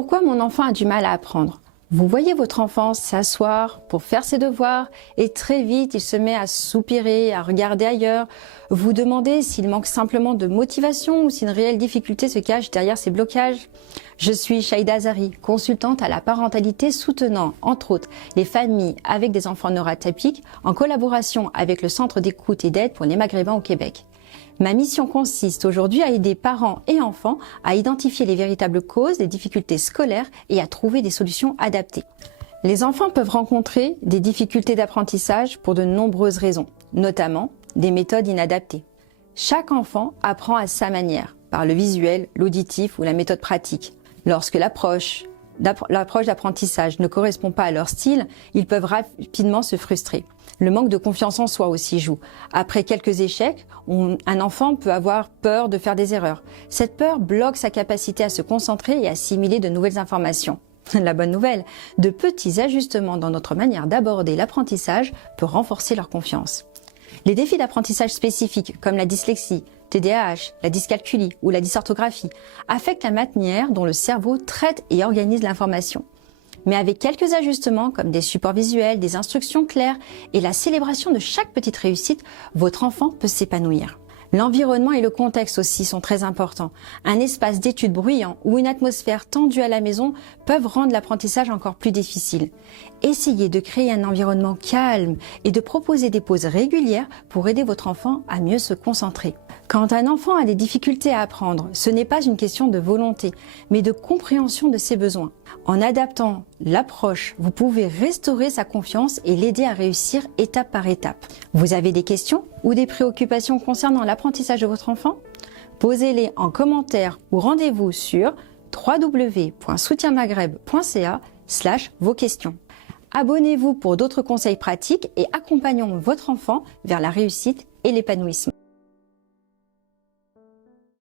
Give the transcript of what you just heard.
Pourquoi mon enfant a du mal à apprendre? Vous voyez votre enfant s'asseoir pour faire ses devoirs et très vite il se met à soupirer, à regarder ailleurs. Vous demandez s'il manque simplement de motivation ou si une réelle difficulté se cache derrière ces blocages. Je suis Shaïda Azari, consultante à la parentalité soutenant, entre autres, les familles avec des enfants neuroatypiques en collaboration avec le Centre d'écoute et d'aide pour les Maghrébins au Québec. Ma mission consiste aujourd'hui à aider parents et enfants à identifier les véritables causes des difficultés scolaires et à trouver des solutions adaptées. Les enfants peuvent rencontrer des difficultés d'apprentissage pour de nombreuses raisons, notamment des méthodes inadaptées. Chaque enfant apprend à sa manière, par le visuel, l'auditif ou la méthode pratique. Lorsque l'approche d'apprentissage ne correspond pas à leur style, ils peuvent rapidement se frustrer. Le manque de confiance en soi aussi joue. Après quelques échecs, un enfant peut avoir peur de faire des erreurs. Cette peur bloque sa capacité à se concentrer et assimiler de nouvelles informations. La bonne nouvelle, de petits ajustements dans notre manière d'aborder l'apprentissage peuvent renforcer leur confiance. Les défis d'apprentissage spécifiques, comme la dyslexie, TDAH, la dyscalculie ou la dysorthographie, affectent la manière dont le cerveau traite et organise l'information. Mais avec quelques ajustements comme des supports visuels, des instructions claires et la célébration de chaque petite réussite, votre enfant peut s'épanouir. L'environnement et le contexte aussi sont très importants. Un espace d'étude bruyant ou une atmosphère tendue à la maison peuvent rendre l'apprentissage encore plus difficile. Essayez de créer un environnement calme et de proposer des pauses régulières pour aider votre enfant à mieux se concentrer. Quand un enfant a des difficultés à apprendre, ce n'est pas une question de volonté, mais de compréhension de ses besoins. En adaptant l'approche, vous pouvez restaurer sa confiance et l'aider à réussir étape par étape. Vous avez des questions ou des préoccupations concernant l'apprentissage de votre enfant? Posez-les en commentaire ou rendez-vous sur www.soutienmaghreb.ca/vos questions. Abonnez-vous pour d'autres conseils pratiques et accompagnons votre enfant vers la réussite et l'épanouissement.